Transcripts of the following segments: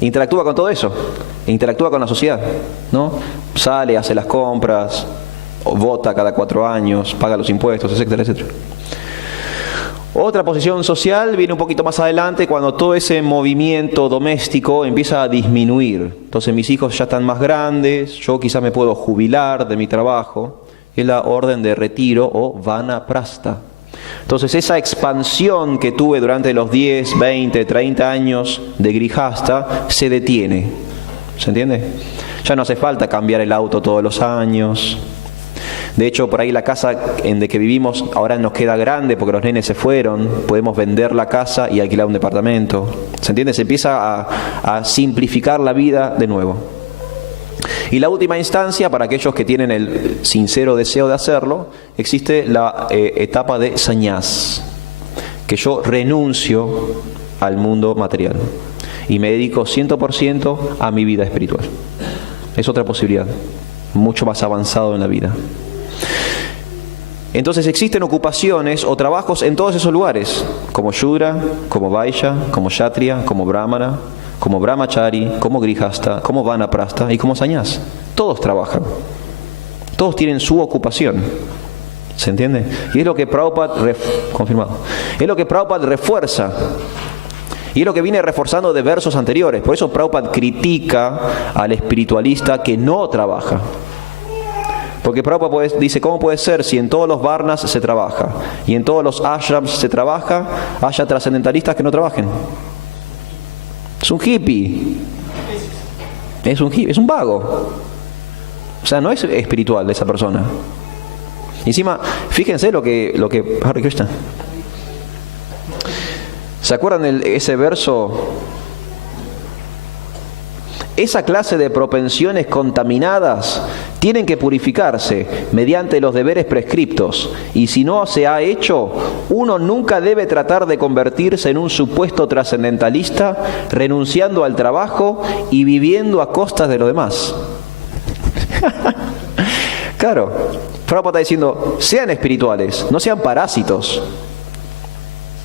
Interactúa con todo eso, interactúa con la sociedad, ¿no? Sale, hace las compras, vota cada 4 años, paga los impuestos, etcétera, etcétera. Otra posición social viene un poquito más adelante, cuando todo ese movimiento doméstico empieza a disminuir. Entonces mis hijos ya están más grandes, yo quizás me puedo jubilar de mi trabajo. Es la orden de retiro o vanaprastha. Entonces esa expansión que tuve durante los 10, 20, 30 años de grihasta se detiene. ¿Se entiende? Ya no hace falta cambiar el auto todos los años. De hecho, por ahí la casa en la que vivimos ahora nos queda grande porque los nenes se fueron. Podemos vender la casa y alquilar un departamento. ¿Se entiende? Se empieza a simplificar la vida de nuevo. Y la última instancia, para aquellos que tienen el sincero deseo de hacerlo, existe la etapa de sannyas, que yo renuncio al mundo material y me dedico 100% a mi vida espiritual. Es otra posibilidad, mucho más avanzado en la vida. Entonces existen ocupaciones o trabajos en todos esos lugares, como Shudra, como Vaishya, como Kshatriya, como Brahmana, como Brahmachari, como Grihasta, como Vanaprastha y como sannyas. Todos trabajan. Todos tienen su ocupación. ¿Se entiende? Y es lo que Prabhupada confirmado. Es lo que Prabhupada refuerza. Y es lo que viene reforzando de versos anteriores. Por eso Prabhupada critica al espiritualista que no trabaja. Porque Prabhupada dice, ¿cómo puede ser si en todos los varnas se trabaja y en todos los ashrams se trabaja, haya trascendentalistas que no trabajen? Es un hippie. Es un hippie, es un vago. O sea, no es espiritual esa persona. Y encima, fíjense lo que Hare Krishna. ¿Se acuerdan ese verso? Esa clase de propensiones contaminadas tienen que purificarse mediante los deberes prescriptos, y si no se ha hecho, uno nunca debe tratar de convertirse en un supuesto trascendentalista, renunciando al trabajo y viviendo a costas de los demás. Claro, Prabhupada está diciendo, sean espirituales, no sean parásitos.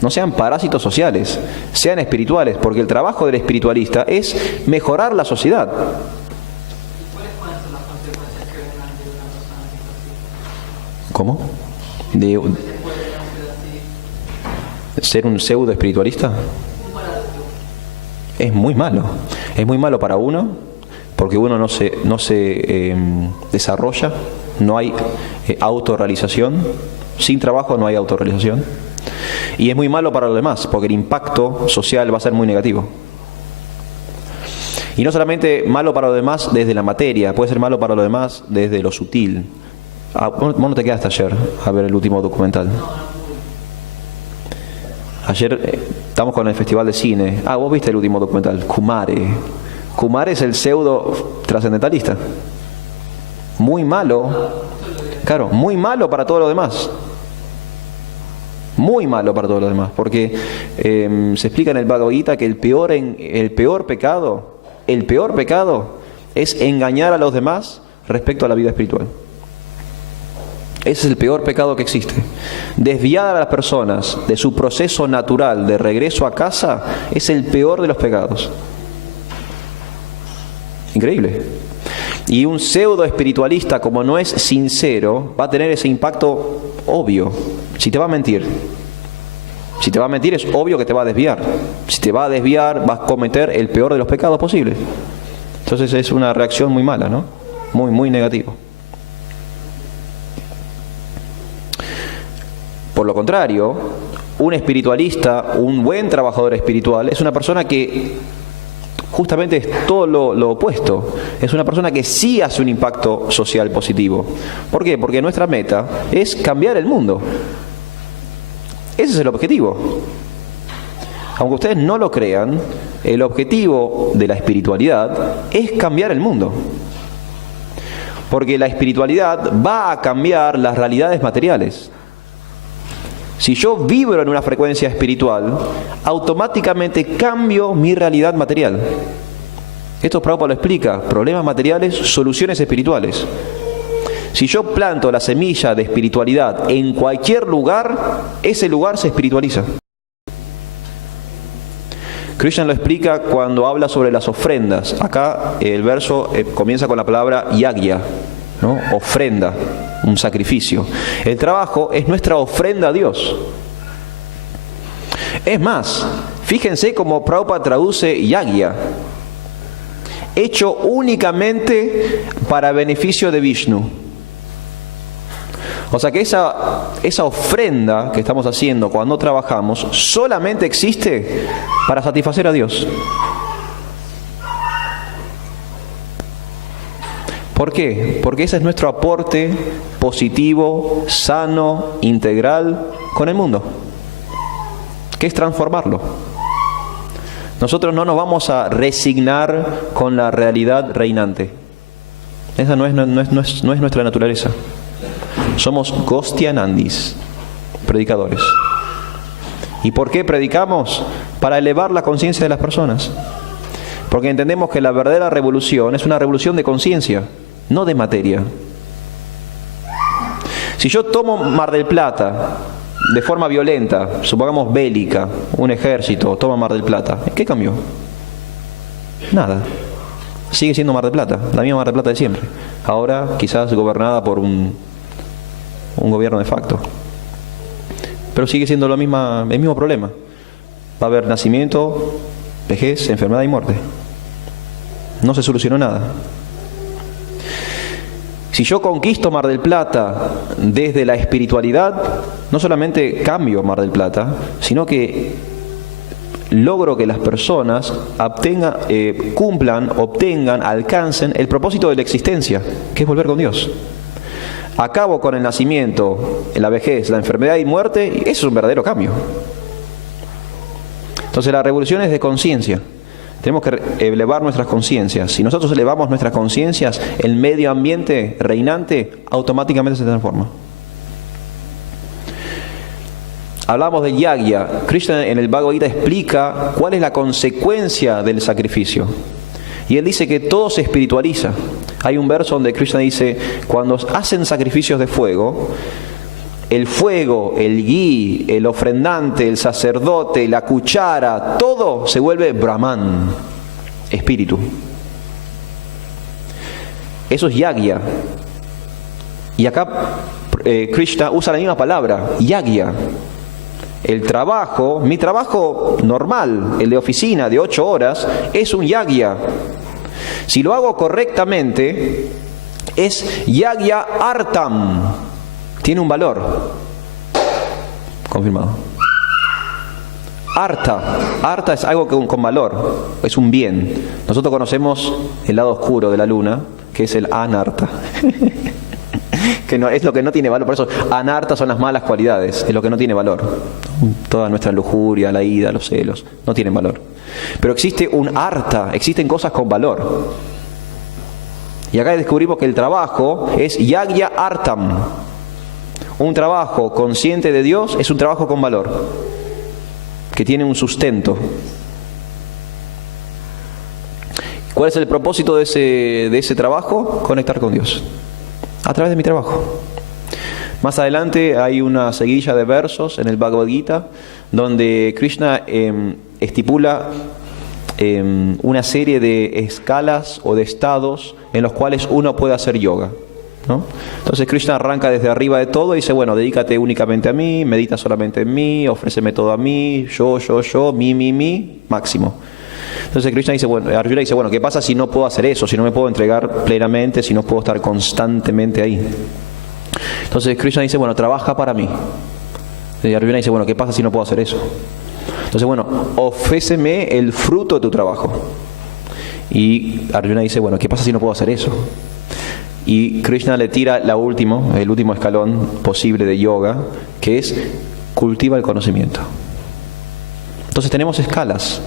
No sean parásitos sociales, sean espirituales, porque el trabajo del espiritualista es mejorar la sociedad. ¿Cómo? ¿De ser un pseudo espiritualista? Es muy malo. Es muy malo para uno, porque uno no se desarrolla, no hay autorrealización. Sin trabajo no hay autorrealización. Y es muy malo para los demás, porque el impacto social va a ser muy negativo. Y no solamente malo para los demás desde la materia, puede ser malo para los demás desde lo sutil. ¿Vos no te quedaste ayer a ver el último documental? Ayer estamos con el festival de cine. Vos viste el último documental, Kumare. Kumare es el pseudo trascendentalista. Muy malo, claro, muy malo para todo lo demás. Muy malo para todos los demás, porque se explica en el Bhagavad Gita que el peor pecado es engañar a los demás respecto a la vida espiritual. Ese es el peor pecado que existe. Desviar a las personas de su proceso natural de regreso a casa es el peor de los pecados. Increíble. Y un pseudo espiritualista, como no es sincero, va a tener ese impacto obvio. Si te va a mentir es obvio que te va a desviar. Si te va a desviar, vas a cometer el peor de los pecados posibles. Entonces es una reacción muy mala, ¿no? Muy, muy negativo. Por lo contrario, un espiritualista, un buen trabajador espiritual, es una persona que justamente es todo lo opuesto. Es una persona que sí hace un impacto social positivo. ¿Por qué? Porque nuestra meta es cambiar el mundo. Ese es el objetivo. Aunque ustedes no lo crean, el objetivo de la espiritualidad es cambiar el mundo. Porque la espiritualidad va a cambiar las realidades materiales. Si yo vibro en una frecuencia espiritual, automáticamente cambio mi realidad material. Esto Prabhupada lo explica: problemas materiales, soluciones espirituales. Si yo planto la semilla de espiritualidad en cualquier lugar, ese lugar se espiritualiza. Krishna lo explica cuando habla sobre las ofrendas. Acá el verso comienza con la palabra yagya, ¿no? Ofrenda, un sacrificio. El trabajo es nuestra ofrenda a Dios. Es más, fíjense cómo Prabhupada traduce yagya: hecho únicamente para beneficio de Vishnu. O sea que esa ofrenda que estamos haciendo cuando trabajamos solamente existe para satisfacer a Dios. ¿Por qué? Porque ese es nuestro aporte positivo, sano, integral con el mundo, que es transformarlo. Nosotros no nos vamos a resignar con la realidad reinante. Esa no es nuestra naturaleza. Somos Gostyanandis, predicadores. ¿Y por qué predicamos? Para elevar la conciencia de las personas. Porque entendemos que la verdadera revolución es una revolución de conciencia, no de materia. Si yo tomo Mar del Plata de forma violenta, supongamos bélica, un ejército toma Mar del Plata, ¿qué cambió? Nada. Sigue siendo Mar del Plata, la misma Mar del Plata de siempre. Ahora quizás gobernada por un gobierno de facto. Pero sigue siendo el mismo problema. Va a haber nacimiento, vejez, enfermedad y muerte. No se solucionó nada. Si yo conquisto Mar del Plata desde la espiritualidad, no solamente cambio Mar del Plata, sino que logro que las personas obtengan, alcancen el propósito de la existencia, que es volver con Dios. Acabo con el nacimiento, la vejez, la enfermedad y muerte, y eso es un verdadero cambio. Entonces la revolución es de conciencia. Tenemos que elevar nuestras conciencias. Si nosotros elevamos nuestras conciencias, el medio ambiente reinante automáticamente se transforma. Hablamos de yagya. Krishna en el Bhagavad Gita explica cuál es la consecuencia del sacrificio. Y él dice que todo se espiritualiza. Hay un verso donde Krishna dice, cuando hacen sacrificios de fuego, el ghee, el ofrendante, el sacerdote, la cuchara, todo se vuelve Brahman, espíritu. Eso es yagya. Y acá Krishna usa la misma palabra, yagya. El trabajo, mi trabajo normal, el de oficina de 8 horas, es un yagya. Si lo hago correctamente, es yagya artam. Tiene un valor. Confirmado. Arta es algo con valor, es un bien. Nosotros conocemos el lado oscuro de la luna, que es el anarta. Que no, es lo que no tiene valor. Por eso anarta son las malas cualidades, es lo que no tiene valor. Toda nuestra lujuria, la ira, los celos, no tienen valor. Pero existe un arta, existen cosas con valor. Y acá descubrimos que el trabajo es yagya artam. Un trabajo consciente de Dios es un trabajo con valor, que tiene un sustento. ¿Cuál es el propósito de ese trabajo? Conectar con Dios a través de mi trabajo. Más adelante hay una seguilla de versos en el Bhagavad Gita donde Krishna estipula una serie de escalas o de estados en los cuales uno puede hacer yoga, ¿no? Entonces Krishna arranca desde arriba de todo y dice, bueno, dedícate únicamente a mí, medita solamente en mí, ofréceme todo a mí, yo, mi, máximo. Entonces Krishna dice, Arjuna dice, bueno, ¿qué pasa si no puedo hacer eso? Si no me puedo entregar plenamente, si no puedo estar constantemente ahí. Entonces Krishna dice, bueno, trabaja para mí. Y Arjuna dice, bueno, ¿qué pasa si no puedo hacer eso? Entonces, bueno, ofréceme el fruto de tu trabajo. Y Arjuna dice, bueno, ¿qué pasa si no puedo hacer eso? Y Krishna le tira el último escalón posible de yoga, que es cultiva el conocimiento. Entonces tenemos escalas.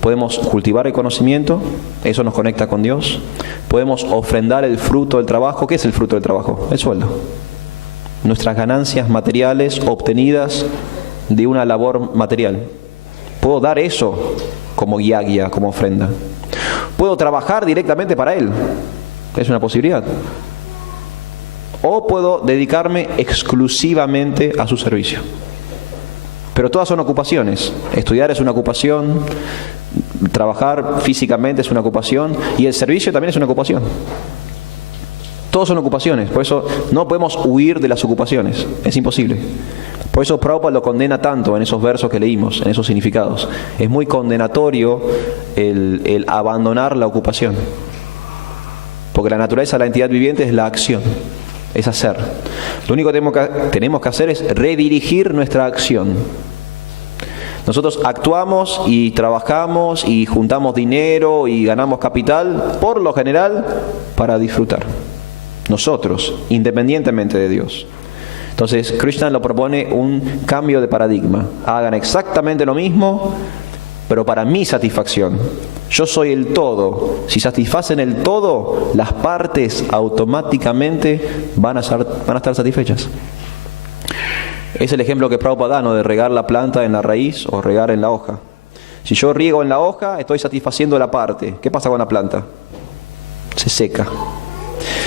Podemos cultivar el conocimiento, eso nos conecta con Dios. Podemos ofrendar el fruto del trabajo. ¿Qué es el fruto del trabajo? El sueldo. Nuestras ganancias materiales obtenidas de una labor material. Puedo dar eso como yagya, como ofrenda. Puedo trabajar directamente para Él. Es una posibilidad. O puedo dedicarme exclusivamente a su servicio. Pero todas son ocupaciones. Estudiar es una ocupación, trabajar físicamente es una ocupación, y el servicio también es una ocupación. Todos son ocupaciones, por eso no podemos huir de las ocupaciones, es imposible. Por eso Prabhupada lo condena tanto en esos versos que leímos, en esos significados. Es muy condenatorio el abandonar la ocupación. Porque la naturaleza de la entidad viviente es la acción, es hacer. Lo único que tenemos que hacer es redirigir nuestra acción. Nosotros actuamos y trabajamos y juntamos dinero y ganamos capital, por lo general, para disfrutar. Nosotros, independientemente de Dios. Entonces, Krishna lo propone un cambio de paradigma. Hagan exactamente lo mismo, pero para mi satisfacción. Yo soy el todo. Si satisfacen el todo, las partes automáticamente van a estar satisfechas. Es el ejemplo que Prabhupada da, ¿no? De regar la planta en la raíz o regar en la hoja. Si yo riego en la hoja, estoy satisfaciendo la parte. ¿Qué pasa con la planta? Se seca.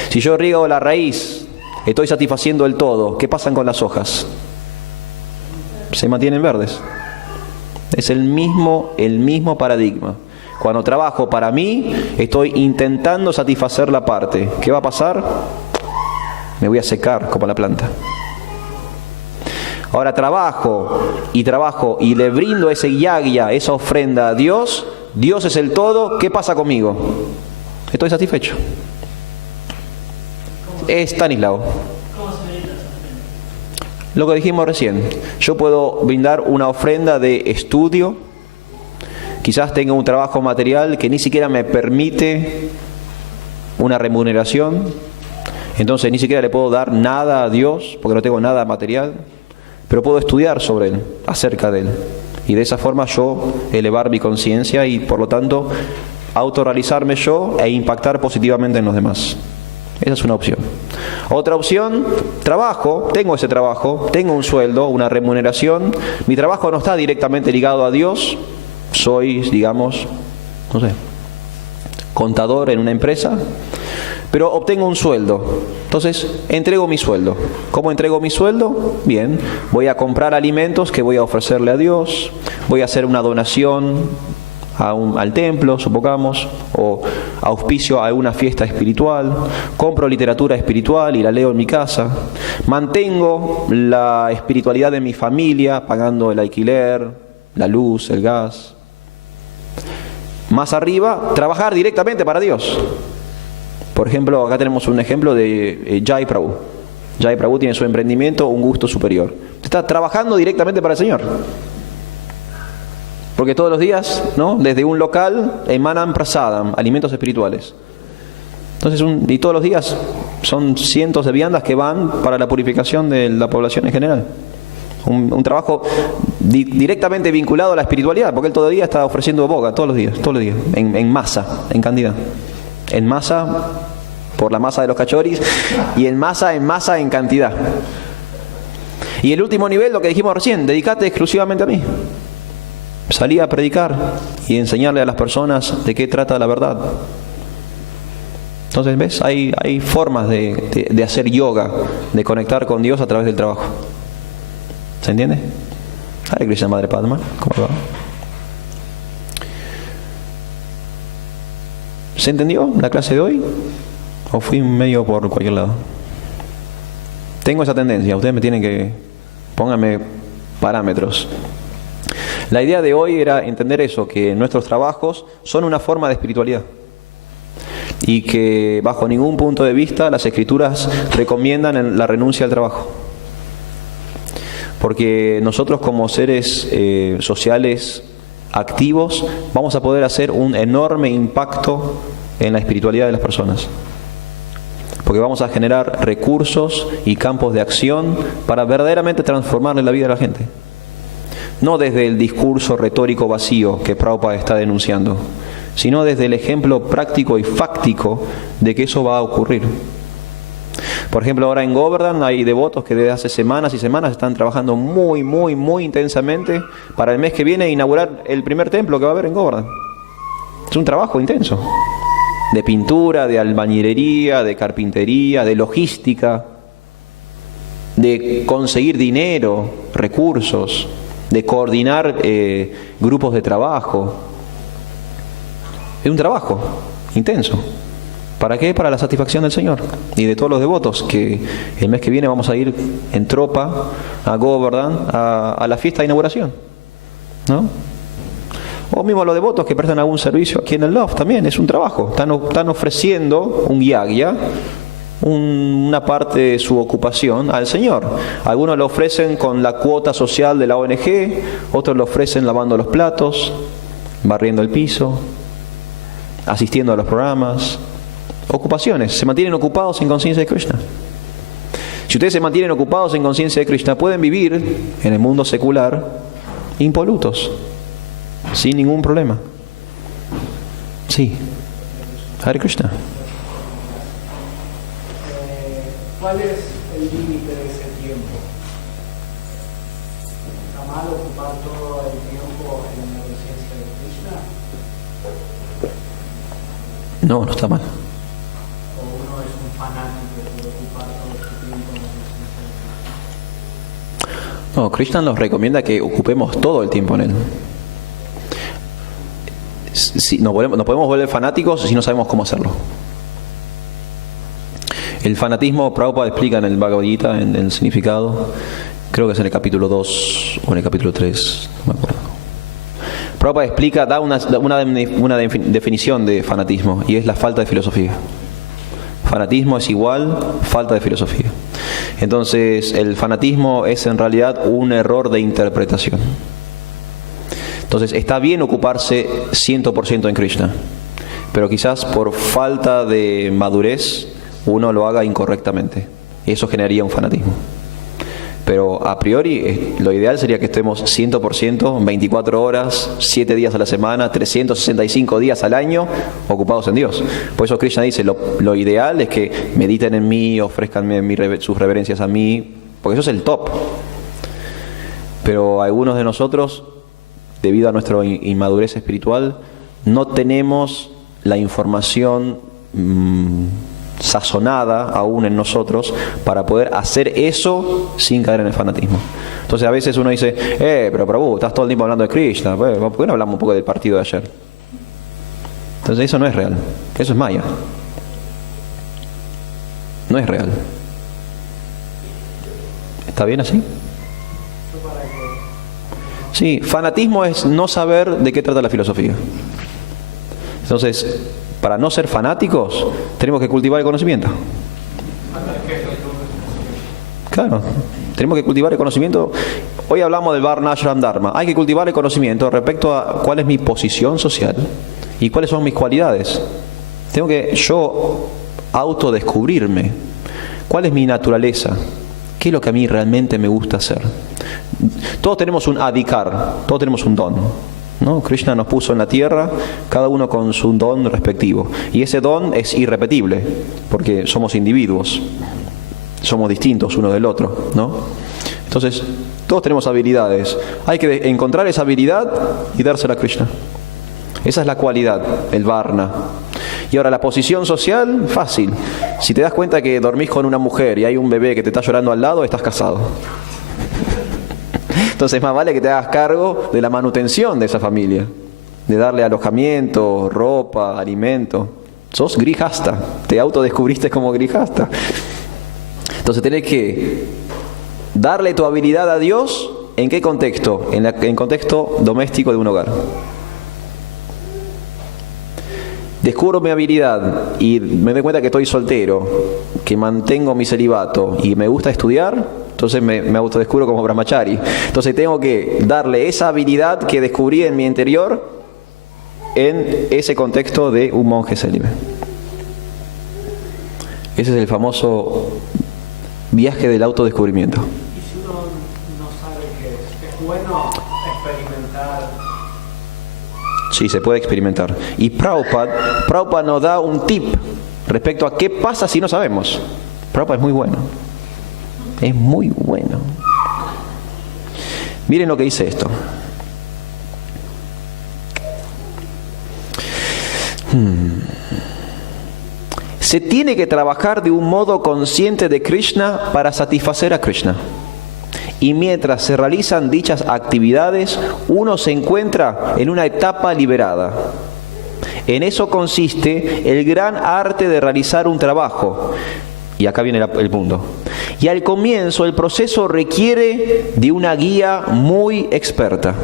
Si yo riego la raíz, estoy satisfaciendo el todo. ¿Qué pasa con las hojas? Se mantienen verdes. Es el mismo paradigma. Cuando trabajo para mí, estoy intentando satisfacer la parte. ¿Qué va a pasar? Me voy a secar como la planta. Ahora trabajo y le brindo ese yagya, esa ofrenda a Dios. Dios es el todo. ¿Qué pasa conmigo? Estoy satisfecho. Stanislao. Lo que dijimos recién. Yo puedo brindar una ofrenda de estudio. Quizás tenga un trabajo material que ni siquiera me permite una remuneración. Entonces ni siquiera le puedo dar nada a Dios porque no tengo nada material. Pero puedo estudiar sobre Él, acerca de Él. Y de esa forma yo elevar mi conciencia y por lo tanto autorrealizarme yo e impactar positivamente en los demás. Esa es una opción. Otra opción, trabajo, tengo ese trabajo, tengo un sueldo, una remuneración. Mi trabajo no está directamente ligado a Dios. Soy, digamos, no sé, contador en una empresa, pero obtengo un sueldo. Entonces, entrego mi sueldo. ¿Cómo entrego mi sueldo? Bien, voy a comprar alimentos que voy a ofrecerle a Dios, voy a hacer una donación al templo, supongamos, o auspicio a una fiesta espiritual, compro literatura espiritual y la leo en mi casa, mantengo la espiritualidad de mi familia, pagando el alquiler, la luz, el gas. Más arriba, trabajar directamente para Dios. Por ejemplo, acá tenemos un ejemplo de Jai Prabhu. Jai Prabhu tiene su emprendimiento, un gusto superior. Está trabajando directamente para el Señor. Porque todos los días, ¿no?, desde un local emanan prasadam, alimentos espirituales. Entonces, y todos los días son cientos de viandas que van para la purificación de la población en general. Un trabajo directamente vinculado a la espiritualidad, porque él todo el día está ofreciendo boga, todos los días, en masa, en cantidad. En masa, por la masa de los cachoris, y en masa, en cantidad. Y el último nivel, lo que dijimos recién, dedícate exclusivamente a mí. Salí a predicar y enseñarle a las personas de qué trata la verdad. Entonces, ¿ves? Hay formas de hacer yoga, de conectar con Dios a través del trabajo. ¿Se entiende? Hare Krishna, Madre Padma. ¿Cómo va? ¿Se entendió la clase de hoy? ¿O fui medio por cualquier lado? Tengo esa tendencia. Ustedes me tienen que... Pónganme parámetros. La idea de hoy era entender eso, que nuestros trabajos son una forma de espiritualidad. Y que bajo ningún punto de vista las Escrituras recomiendan la renuncia al trabajo. Porque nosotros como seres sociales activos vamos a poder hacer un enorme impacto en la espiritualidad de las personas. Porque vamos a generar recursos y campos de acción para verdaderamente transformarle la vida de la gente. No desde el discurso retórico vacío que Prabhupada está denunciando, sino desde el ejemplo práctico y fáctico de que eso va a ocurrir. Por ejemplo, ahora en Govardhan hay devotos que desde hace semanas y semanas están trabajando muy intensamente para el mes que viene inaugurar el primer templo que va a haber en Govardhan. Es un trabajo intenso, de pintura, de albañilería, de carpintería, de logística, de conseguir dinero, recursos. de coordinar grupos de trabajo. Es un trabajo intenso. ¿Para qué? Para la satisfacción del Señor y de todos los devotos, que el mes que viene vamos a ir en tropa a Govardhan a la fiesta de inauguración, ¿no? O mismo los devotos que prestan algún servicio aquí en el Loft, también es un trabajo. Están ofreciendo un yagya, una parte de su ocupación al Señor. Algunos lo ofrecen con la cuota social de la ONG, otros lo ofrecen lavando los platos, barriendo el piso, asistiendo a los programas. Ocupaciones, se mantienen ocupados en conciencia de Krishna. Si ustedes se mantienen ocupados en conciencia de Krishna, pueden vivir en el mundo secular impolutos, sin ningún problema. Sí. Hare Krishna. ¿Cuál es el límite de ese tiempo? ¿Está mal ocupar todo el tiempo en la conciencia de Krishna? No, no está mal. ¿O uno es un fanático por ocupar todo su tiempo en la conciencia de Krishna? No, Krishna nos recomienda que ocupemos todo el tiempo en él. Nos podemos volver fanáticos si no sabemos cómo hacerlo. El fanatismo, Prabhupada explica en el Bhagavad Gita, en el significado, creo que es en el capítulo 2 o en el capítulo 3, no me acuerdo. Prabhupada explica, da una definición de fanatismo, y es la falta de filosofía. Fanatismo es igual falta de filosofía. Entonces, el fanatismo es en realidad un error de interpretación. Entonces, está bien ocuparse 100% en Krishna, pero quizás por falta de madurez uno lo haga incorrectamente. Eso generaría un fanatismo. Pero a priori, lo ideal sería que estemos 100%, 24 horas, 7 días a la semana, 365 días al año, ocupados en Dios. Por eso Krishna dice, lo ideal es que mediten en mí, ofrezcanme sus reverencias a mí, porque eso es el top. Pero algunos de nosotros, debido a nuestra inmadurez espiritual, no tenemos la información sazonada aún en nosotros para poder hacer eso sin caer en el fanatismo. Entonces a veces uno dice, pero Prabhu, estás todo el tiempo hablando de Krishna, ¿por qué no hablamos un poco del partido de ayer? Entonces eso no es real, eso es maya. No es real. ¿Está bien así? Sí, fanatismo es no saber de qué trata la filosofía. Entonces, para no ser fanáticos, tenemos que cultivar el conocimiento. Claro, tenemos que cultivar el conocimiento. Hoy hablamos del Varnashram Dharma. Hay que cultivar el conocimiento respecto a cuál es mi posición social y cuáles son mis cualidades. Tengo que yo autodescubrirme. ¿Cuál es mi naturaleza? ¿Qué es lo que a mí realmente me gusta hacer? Todos tenemos un adhikar, todos tenemos un don, ¿no? Krishna nos puso en la tierra, cada uno con su don respectivo. Y ese don es irrepetible, porque somos individuos, somos distintos uno del otro, ¿no? Entonces, todos tenemos habilidades. Hay que encontrar esa habilidad y dársela a Krishna. Esa es la cualidad, el varna. Y ahora la posición social, fácil. Si te das cuenta que dormís con una mujer y hay un bebé que te está llorando al lado, estás casado. Entonces más vale que te hagas cargo de la manutención de esa familia, de darle alojamiento, ropa, alimento. Sos grihasta, te autodescubriste como grihasta. Entonces tenés que darle tu habilidad a Dios. ¿En qué contexto? En contexto doméstico de un hogar. Descubro mi habilidad y me doy cuenta que estoy soltero, que mantengo mi celibato y me gusta estudiar. Entonces me autodescubro como brahmachari. Entonces tengo que darle esa habilidad que descubrí en mi interior en ese contexto de un monje célibe. Ese es el famoso viaje del autodescubrimiento. Y si uno no sabe qué es bueno experimentar. Sí, se puede experimentar. Y Prabhupada nos da un tip respecto a qué pasa si no sabemos. Prabhupada es muy bueno. Es muy bueno. Miren lo que dice esto. Se tiene que trabajar de un modo consciente de Krishna para satisfacer a Krishna. Y mientras se realizan dichas actividades, uno se encuentra en una etapa liberada. En eso consiste el gran arte de realizar un trabajo. Y acá viene el punto. Y al comienzo el proceso requiere de una guía muy experta.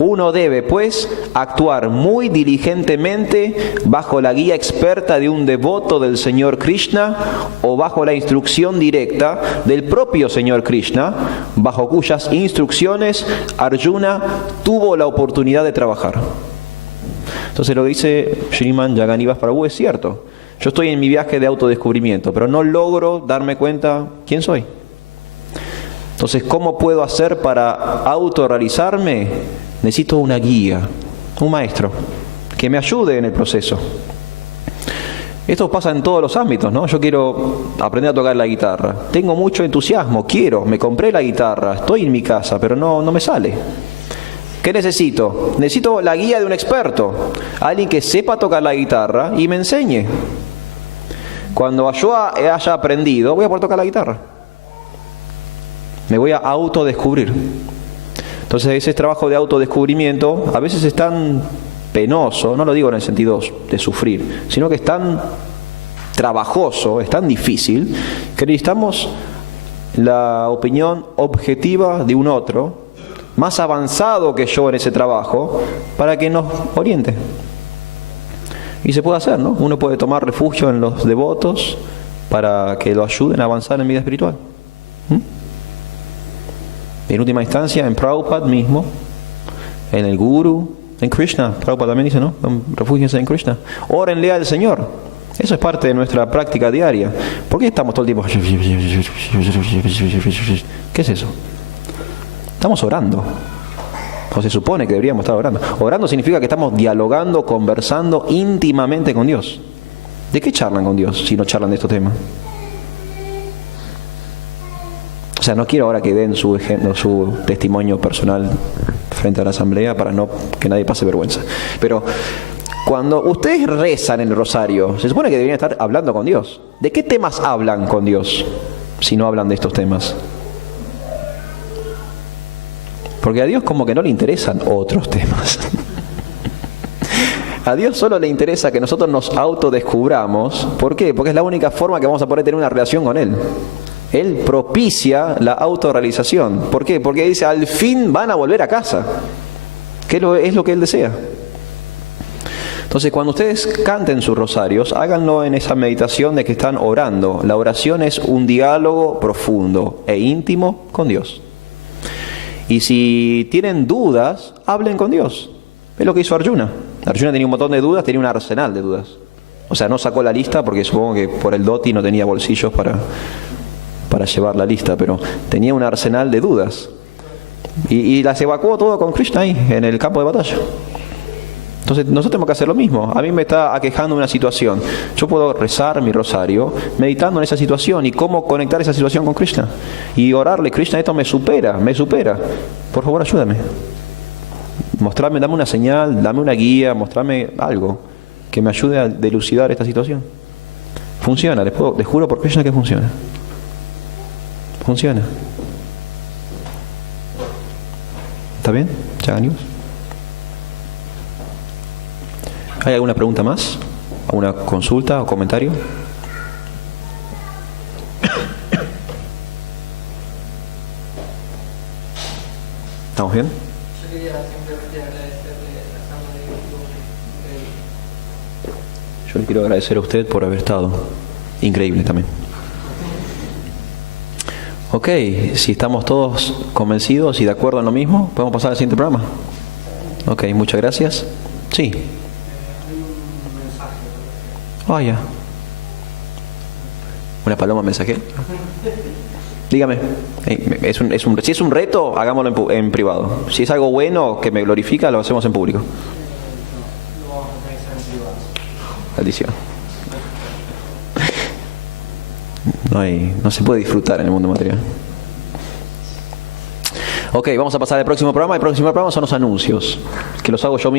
Uno debe, pues, actuar muy diligentemente bajo la guía experta de un devoto del Señor Krishna o bajo la instrucción directa del propio Señor Krishna, bajo cuyas instrucciones Arjuna tuvo la oportunidad de trabajar. Entonces lo que dice Sriman Jagannath Prabhu es cierto. Yo estoy en mi viaje de autodescubrimiento, pero no logro darme cuenta quién soy. Entonces, ¿cómo puedo hacer para autorrealizarme? Necesito una guía, un maestro, que me ayude en el proceso. Esto pasa en todos los ámbitos, ¿no? Yo quiero aprender a tocar la guitarra. Tengo mucho entusiasmo, me compré la guitarra, estoy en mi casa, pero no me sale. ¿Qué necesito? Necesito la guía de un experto, alguien que sepa tocar la guitarra y me enseñe. Cuando yo haya aprendido, voy a poder tocar la guitarra. Me voy a autodescubrir. Entonces ese trabajo de autodescubrimiento a veces es tan penoso, no lo digo en el sentido de sufrir, sino que es tan trabajoso, es tan difícil, que necesitamos la opinión objetiva de un otro, más avanzado que yo en ese trabajo, para que nos oriente. Y se puede hacer, ¿no? Uno puede tomar refugio en los devotos para que lo ayuden a avanzar en vida espiritual. En última instancia, en Prabhupada mismo, en el Guru, en Krishna. Prabhupada también dice, ¿no? Refúgiense en Krishna. Órenle al Señor. Eso es parte de nuestra práctica diaria. ¿Por qué estamos todo el tiempo? ¿Qué es eso? Estamos orando. O se supone que deberíamos estar orando. Orando significa que estamos dialogando, conversando íntimamente con Dios. ¿De qué charlan con Dios si no charlan de estos temas? O sea, no quiero ahora que den su testimonio personal frente a la asamblea para que nadie pase vergüenza. Pero cuando ustedes rezan en el rosario, se supone que deberían estar hablando con Dios. ¿De qué temas hablan con Dios si no hablan de estos temas? Porque a Dios como que no le interesan otros temas. A Dios solo le interesa que nosotros nos autodescubramos. ¿Por qué? Porque es la única forma que vamos a poder tener una relación con Él. Él propicia la autorrealización. ¿Por qué? Porque dice, al fin van a volver a casa. Que es lo que Él desea. Entonces, cuando ustedes canten sus rosarios, háganlo en esa meditación de que están orando. La oración es un diálogo profundo e íntimo con Dios. Y si tienen dudas, hablen con Dios. Es lo que hizo Arjuna. Arjuna tenía un montón de dudas, tenía un arsenal de dudas. O sea, no sacó la lista porque supongo que por el doti no tenía bolsillos para llevar la lista, pero tenía un arsenal de dudas. Y las evacuó todo con Krishna ahí, en el campo de batalla. Entonces nosotros tenemos que hacer lo mismo. A mí me está aquejando una situación. Yo puedo rezar mi rosario meditando en esa situación y cómo conectar esa situación con Krishna. Y orarle, Krishna, esto me supera. Por favor, ayúdame. Mostrarme, dame una señal, dame una guía, mostrarme algo que me ayude a dilucidar esta situación. Funciona, les juro por Krishna que funciona. Funciona. ¿Está bien? Jagannath. ¿Hay alguna pregunta más? ¿Alguna consulta o comentario? ¿Estamos bien? Yo quería simplemente agradecerle a Sandra de YouTube. Yo le quiero agradecer a usted por haber estado. Increíble también. Ok, si estamos todos convencidos y de acuerdo en lo mismo, ¿podemos pasar al siguiente programa? Ok, muchas gracias. Sí. Ya. ¿Una paloma mensajera? Dígame. Si es un reto, hagámoslo en privado. Si es algo bueno que me glorifica, lo hacemos en público. Lo vamos a tener que hacer en privado. Maldición. No se puede disfrutar en el mundo material. Ok, vamos a pasar al próximo programa. El próximo programa son los anuncios, que los hago yo mismo.